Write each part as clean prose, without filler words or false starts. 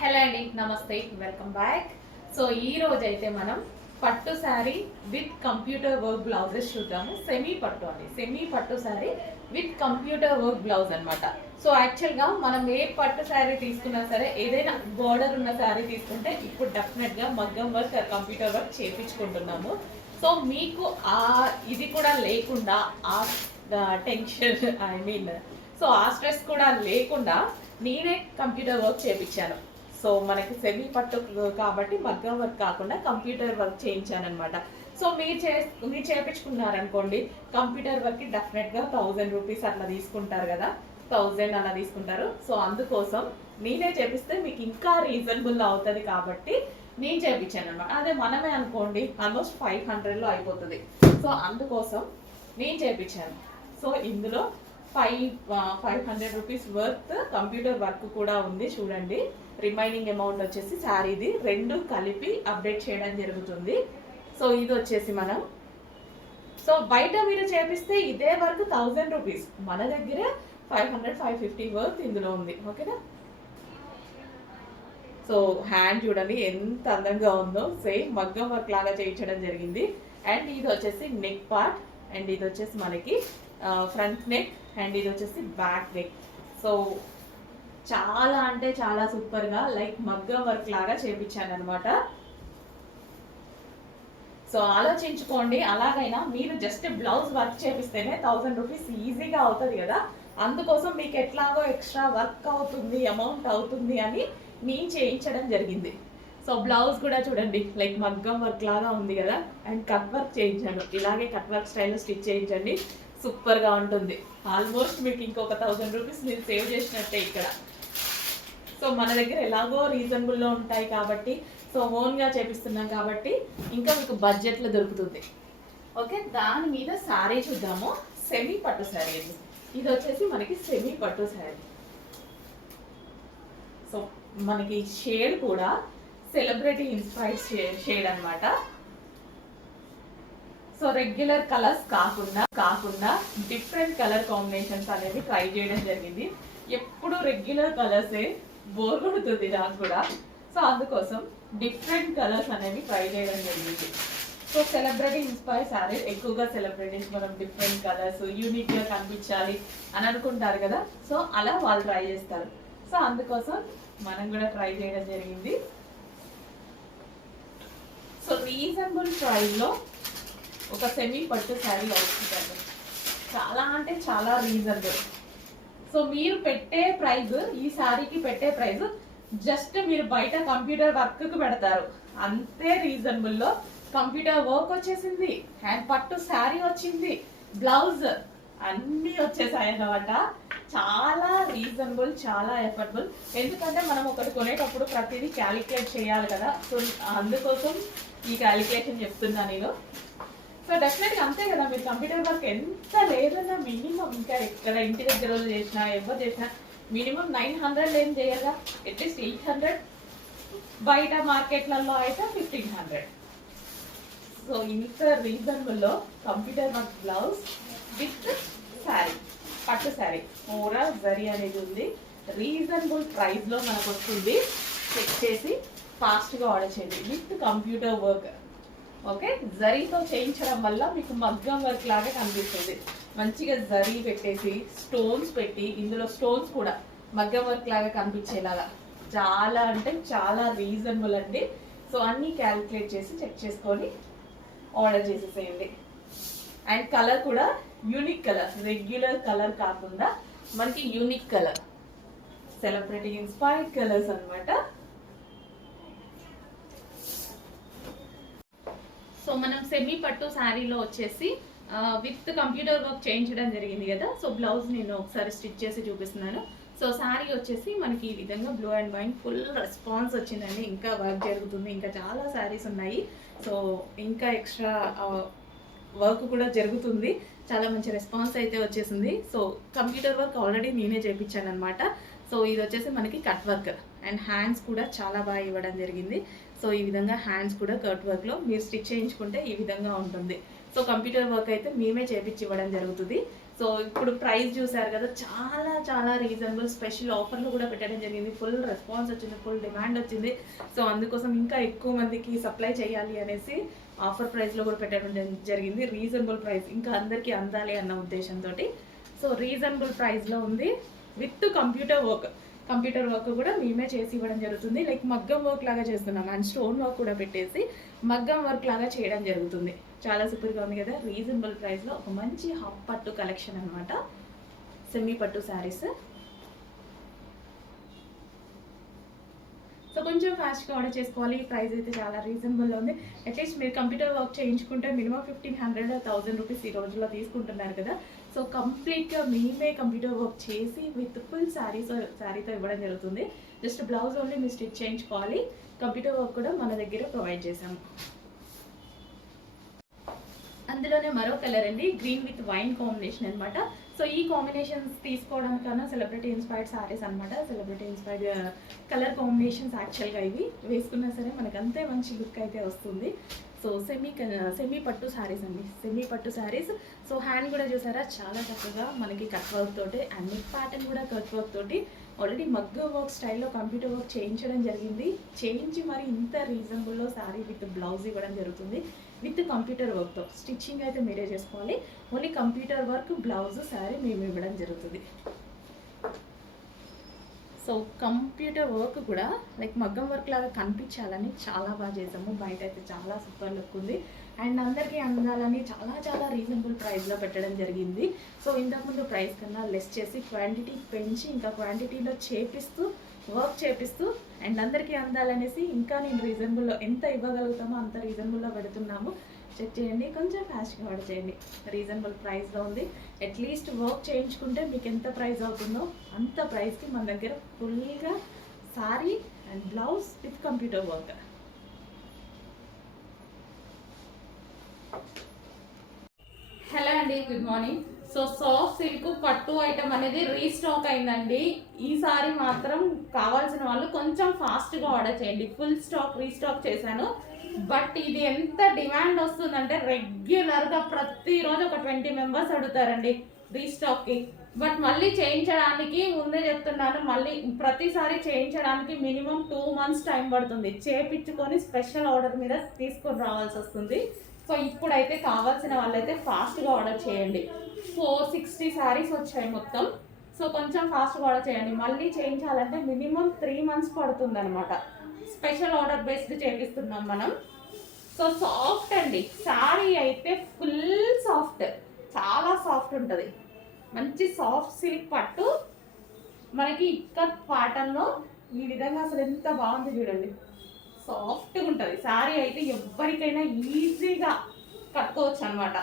Hello అండి, నమస్తే, welcome back. So ఈ రోజు అయితే మనం పట్టు sari with computer work blouses చూద్దాము. సెమీ పట్టు అండి, సెమీ పట్టు sari with computer work blouse అనమాట. సో యాక్చువల్గా మనం ఏ పట్టు శారీ తీసుకున్నా సరే, ఏదైనా బోర్డర్ ఉన్న శారీ తీసుకుంటే ఇప్పుడు డెఫినెట్గా మగ్గం వర్క్ కంప్యూటర్ వర్క్ చేయించుకుంటున్నాము. సో మీకు ఆ ఇది కూడా లేకుండా, ఆ టెన్షన్ సో ఆ స్ట్రెస్ కూడా లేకుండా నేనే కంప్యూటర్ వర్క్ చేయించాను. సో మనకి సెమీ పట్టు కాబట్టి మగ్గం వర్క్ కాకుండా కంప్యూటర్ వర్క్ చేయించానమాట. సో మీరు చేయించుకున్నారనుకోండి, కంప్యూటర్ వర్క్కి డెఫినెట్గా 1000 రూపీస్ అట్లా తీసుకుంటారు కదా, 1000 అలా తీసుకుంటారు. సో అందుకోసం నేనే చేపిస్తే మీకు ఇంకా రీజనబుల్ అవుతుంది కాబట్టి నేను చేయించాను అనమాట. అదే మనమే అనుకోండి ఆల్మోస్ట్ 500లో అయిపోతుంది. సో అందుకోసం నేను చేయించాను. సో ఇందులో 500 రూపీస్ వర్త్ కంప్యూటర్ వర్క్ కూడా ఉంది చూడండి. రిమైనింగ్ అమౌంట్ వచ్చేసి శారీది రెండు కలిపి అప్డేట్ చేయడం జరుగుతుంది. సో ఇది వచ్చేసి మనం బయట మీరు చేపిస్తే ఇదే వర్క్ 1000 రూపీస్, మన దగ్గర 500-550 వర్త్ ఇందులో ఉంది. ఓకేనా? సో హ్యాండ్ చూడండి ఎంత అందంగా ఉందో, సేమ్ మగ్గం వర్క్ లాగా చేయించడం జరిగింది. అండ్ ఇది వచ్చేసి నెక్ పార్ట్, అండ్ ఇది వచ్చేసి మనకి ఫ్రంట్ నెక్, అండ్ ఇది వచ్చేసి బ్యాక్ నెక్. సో చాలా అంటే చాలా సూపర్గా లైక్ మగ్గం వర్క్ లాగా చేయించాను అనమాట. సో ఆలోచించుకోండి, అలాగైనా మీరు జస్ట్ బ్లౌజ్ వర్క్ చేపిస్తేనే 1000 రూపీస్ ఈజీగా అవుతుంది కదా. అందుకోసం మీకు ఎట్లాగో ఎక్స్ట్రా వర్క్ అవుతుంది, అమౌంట్ అవుతుంది అని నేను చేయించడం జరిగింది. సో బ్లౌజ్ కూడా చూడండి లైక్ మగ్గం వర్క్ లాగా ఉంది కదా, అండ్ కట్ వర్క్ చేయించాను. ఇలాగే కట్ వర్క్ స్టైల్లో స్టిచ్ చేయించండి, సూపర్గా ఉంటుంది. ఆల్మోస్ట్ మీకు ఇంకొక 1000 రూపీస్ మీరు సేవ్ చేసినట్టే ఇక్కడ. సో మన దగ్గర ఎలాగో రీజనబుల్లో ఉంటాయి కాబట్టి, సో ఓన్గా చేపిస్తున్నాం కాబట్టి ఇంకా మీకు బడ్జెట్లో దొరుకుతుంది. ఓకే, దాని మీద శారీ చూద్దాము. సెమీ పట్టు శారీ ఇది వచ్చేసి మనకి సెమీ పట్టు శారీ. సో మనకి షేడ్ కూడా సెలబ్రిటీ ఇన్స్పైర్డ్ షేడ్ అనమాట. సో రెగ్యులర్ కలర్స్ కాకుండా డిఫరెంట్ కలర్ కాంబినేషన్స్ అనేది ట్రై చేయడం జరిగింది. ఎప్పుడు రెగ్యులర్ కలర్సే బోర్ కొడుతుంది నాకు కూడా. సో అందుకోసం డిఫరెంట్ కలర్స్ అనేవి ట్రై చేయడం జరిగింది. సో సెలబ్రిటీ ఇన్స్పైర్ శారీ, ఎక్కువగా సెలబ్రిటీస్ మనం డిఫరెంట్ కలర్స్ యూనిక్గా కనిపించాలి అని అనుకుంటారు కదా. సో అలా వాళ్ళు ట్రై చేస్తారు. సో అందుకోసం మనం కూడా ట్రై చేయడం జరిగింది. సో రీజనబుల్ ప్రైస్లో ఒక సెమీ పట్టు శారీ అవుతుందండి. చాలా అంటే చాలా రీజనబుల్. సో మీరు పెట్టే ప్రైస్, ఈ శారీకి పెట్టే ప్రైస్ జస్ట్ మీరు బయట కంప్యూటర్ వర్క్కి పెడతారు అంతే. రీజనబుల్లో కంప్యూటర్ వర్క్ వచ్చేసింది, హ్యాండ్ పట్టు శారీ వచ్చింది, బ్లౌజ్ అన్నీ వచ్చేసాయి అన్నమాట. చాలా రీజనబుల్, చాలా ఎఫర్డబుల్. ఎందుకంటే మనం ఒకటి కొనేటప్పుడు ప్రతిదీ క్యాలిక్యులేట్ చేయాలి కదా. సో అందుకోసం ఈ క్యాలిక్యులేషన్ చెప్తున్నా నేను. సో డెఫినెట్గా అంతే కదా, మీరు కంప్యూటర్ వర్క్ ఎంత లేదన్నా మినిమం, ఇంకా ఎక్కడ ఇంటి దగ్గర చేసినా ఎవరు చేసినా మినిమం 900 ఏం చేయగా, అట్లీస్ట్ 800, బయట మార్కెట్లలో అయితే 1500. సో ఇంత రీజనబుల్లో computer work blouse with sari, పట్టు శారీ, పూరా జరీ అనేది ఉంది. రీజనబుల్ ప్రైస్లో మనకు వస్తుంది. చెక్ చేసి ఫాస్ట్గా ఆర్డర్ చేయండి విత్ కంప్యూటర్ వర్క్. ఓకే, జరీతో చేయించడం వల్ల మీకు మగ్గం వర్క్ లాగా కనిపిస్తుంది. మంచిగా జరీ పెట్టేసి స్టోన్స్ పెట్టి, ఇందులో స్టోన్స్ కూడా మగ్గం వర్క్ లాగా కనిపించేలాగా చాలా అంటే చాలా రీజనబుల్ అండి. సో అన్నీ క్యాలిక్యులేట్ చేసి చెక్ చేసుకొని ఆర్డర్ చేసేసేయండి. అండ్ కలర్ కూడా యూనిక్ కలర్, రెగ్యులర్ కలర్ కాకుండా మనకి unique colour, celebrity inspired colours అనమాట. సో మనం సెమీ పట్టు శారీలో వచ్చేసి విత్ కంప్యూటర్ వర్క్ చేయించడం జరిగింది కదా. సో బ్లౌజ్ నేను ఒకసారి స్టిచ్ చేసి చూపిస్తున్నాను. సో శారీ వచ్చేసి మనకి ఈ విధంగా blue and white full response వచ్చిందండి. ఇంకా వర్క్ జరుగుతుంది, ఇంకా చాలా శారీస్ ఉన్నాయి. సో ఇంకా ఎక్స్ట్రా వర్క్ కూడా జరుగుతుంది. చాలా మంచి రెస్పాన్స్ అయితే వచ్చేసింది. సో కంప్యూటర్ వర్క్ ఆల్రెడీ నేనే చేయించాను అనమాట. సో ఇది వచ్చేసి మనకి కట్ వర్క్, అండ్ హ్యాండ్స్ కూడా చాలా బాగా ఇవ్వడం జరిగింది. సో ఈ విధంగా హ్యాండ్స్ కూడా కట్ వర్క్లో మీరు స్టిచ్ చేయించుకుంటే ఈ విధంగా ఉంటుంది. సో కంప్యూటర్ వర్క్ అయితే మేమే చేపించి ఇవ్వడం జరుగుతుంది. సో ఇప్పుడు ప్రైస్ చూసారు కదా, చాలా చాలా రీజనబుల్, స్పెషల్ ఆఫర్లు కూడా పెట్టడం జరిగింది. ఫుల్ రెస్పాన్స్ వచ్చింది, ఫుల్ డిమాండ్ వచ్చింది. సో అందుకోసం ఇంకా ఎక్కువ మందికి సప్లై చేయాలి అనేసి ఆఫర్ ప్రైస్లో కూడా పెట్టడం జరిగింది. రీజనబుల్ ప్రైస్, ఇంకా అందరికీ అందాలి అన్న ఉద్దేశంతో. సో రీజనబుల్ ప్రైస్లో ఉంది విత్ కంప్యూటర్ వర్క్ కూడా మేమే చేసి ఇవ్వడం జరుగుతుంది. లైక్ మగ్గం వర్క్ లాగా చేస్తున్నాం అండ్ స్టోన్ వర్క్ కూడా పెట్టేసి మగ్గం వర్క్ లాగా చేయడం జరుగుతుంది. చాలా సూపర్గా ఉంది కదా. రీజనబుల్ ప్రైస్లో ఒక మంచి హాఫ్ పట్టు కలెక్షన్ అనమాట, సెమీ పట్టు శారీస్. సో కొంచెం ఫాస్ట్గా ఆర్డర్ చేసుకోవాలి. ప్రైస్ అయితే చాలా రీజనబుల్లో ఉంది. అట్లీస్ట్ మీరు కంప్యూటర్ వర్క్ చేయించుకుంటే మినిమం 1500 1000 రూపీస్ ఈ రోజుల్లో తీసుకుంటున్నారు కదా. సో కంప్లీట్గా మేమే కంప్యూటర్ వర్క్ చేసి విత్ ఫుల్ శారీతో ఇవ్వడం జరుగుతుంది. జస్ట్ బ్లౌజ్ ఓన్లీ మీరు స్టిచ్ చేయించుకోవాలి. కంప్యూటర్ వర్క్ కూడా మన దగ్గర ప్రొవైడ్ చేసాము. అందులోనే మరో కలర్ అండి, గ్రీన్ విత్ వైన్ కాంబినేషన్ అనమాట. సో ఈ కాంబినేషన్స్ తీసుకోవడం కన్నా సెలబ్రిటీ ఇన్స్పైర్డ్ సారీస్ అనమాట. సెలబ్రిటీ ఇన్స్పైర్డ్ కలర్ కాంబినేషన్స్ యాక్చువల్గా ఇవి వేసుకున్నా సరే మనకు అంతే మంచి లుక్ అయితే వస్తుంది. సో సెమీ పట్టు శారీస్ అండి, సెమీ పట్టు శారీస్. సో హ్యాండ్ కూడా చూసారా చాలా చక్కగా మనకి కట్ వర్క్ తోటి అండ్ నెక్ ప్యాటర్న్ కూడా కట్ వర్క్ తోటి ఆల్రెడీ మగ్గ వర్క్ స్టైల్లో కంప్యూటర్ వర్క్ చేయించడం జరిగింది. చేయించి మరి ఇంత రీజనబుల్లో శారీ విత్ బ్లౌజ్ ఇవ్వడం జరుగుతుంది. విత్ కంప్యూటర్ వర్క్తో స్టిచ్చింగ్ అయితే మీరే చేసుకోవాలి. Only computer work blouse sari మేము ఇవ్వడం జరుగుతుంది. సో కంప్యూటర్ వర్క్ కూడా లైక్ మగ్గం వర్క్ లాగా కనిపించాలని చాలా బాగా చేసాము. బయట అయితే చాలా సూపర్ లుక్ ఉంది అండ్ అందరికీ అందాలని చాలా చాలా రీజనబుల్ ప్రైస్లో పెట్టడం జరిగింది. సో ఇంతకుముందు ప్రైస్ కన్నా లెస్ చేసి క్వాంటిటీ పెంచి ఇంకా క్వాంటిటీలో వర్క్ చేపిస్తూ అండ్ అందరికీ అందాలనేసి ఇంకా నేను రీజనబుల్లో ఎంత ఇవ్వగలుగుతామో అంత రీజనబుల్లో పెడుతున్నాము. చెక్ చేయండి, కొంచెం ఫాస్ట్గా ఆర్డర్ చేయండి. రీజనబుల్ ప్రైస్లో ఉంది. అట్లీస్ట్ వర్క్ చేయించుకుంటే మీకు ఎంత ప్రైస్ అవుతుందో అంత ప్రైస్కి మన దగ్గర ఫుల్గా sari and blouse with computer work. Hello అండి, good morning. So soft silk పట్టు ఐటమ్ అనేది రీస్టాక్ అయిందండి. ఈసారి మాత్రం కావాల్సిన వాళ్ళు కొంచెం ఫాస్ట్గా ఆర్డర్ చేయండి. ఫుల్ స్టాక్ రీస్టాక్ చేశాను. బట్ ఇది ఎంత డిమాండ్ వస్తుందంటే రెగ్యులర్గా ప్రతిరోజు ఒక 20 మెంబర్స్ అడుగుతారండి రీస్టాక్కి. బట్ మళ్ళీ చేయించడానికి ముందే చెప్తున్నాను, మళ్ళీ ప్రతిసారి చేయించడానికి మినిమం 2 months టైం పడుతుంది. చేయించుకొని స్పెషల్ ఆర్డర్ మీద తీసుకొని రావాల్సి వస్తుంది. సో ఇప్పుడైతే కావాల్సిన వాళ్ళైతే ఫాస్ట్గా ఆర్డర్ చేయండి. 460 శారీస్ వచ్చాయి మొత్తం. సో కొంచెం ఫాస్ట్గా ఆర్డర్ చేయండి. మళ్ళీ చేయించాలంటే మినిమం 3 months పడుతుంది అనమాట. స్పెషల్ ఆర్డర్ బేస్డ్ చేపిస్తున్నాం మనం. సో సాఫ్ట్ అండి, శారీ అయితే ఫుల్ సాఫ్ట్, చాలా సాఫ్ట్ ఉంటుంది. మంచి సాఫ్ట్ సిల్క్ పట్టు మనకి ఇక్కత్ ప్యాటర్న్లో ఈ విధంగా అసలు ఎంత బాగుంది చూడండి. సాఫ్ట్గా ఉంటుంది శారీ అయితే, ఎవరికైనా ఈజీగా కట్టుకోవచ్చు అనమాట.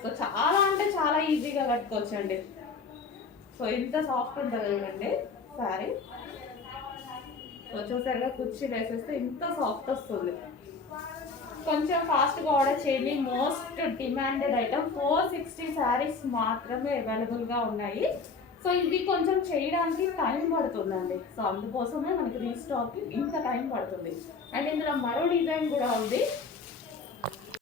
సో చాలా అంటే చాలా ఈజీగా కట్టుకోవచ్చు అండి. సో ఇంత సాఫ్ట్ ఉంటుంది చూడండి శారీ. సో చూసారుగా, కుర్చీ వేసేస్తే ఇంత సాఫ్ట్ వస్తుంది. కొంచెం ఫాస్ట్గా ఆర్డర్ చేయండి. మోస్ట్ డిమాండెడ్ ఐటమ్ 460 శారీస్ మాత్రమే అవైలబుల్గా ఉన్నాయి. సో ఇవి కొంచెం చేయడానికి టైం పడుతుందండి. సో అందుకోసమే మనకి రీస్టాక్ ఇంత టైం పడుతుంది. అండ్ ఇందులో మరో డిజైన్ కూడా ఉంది.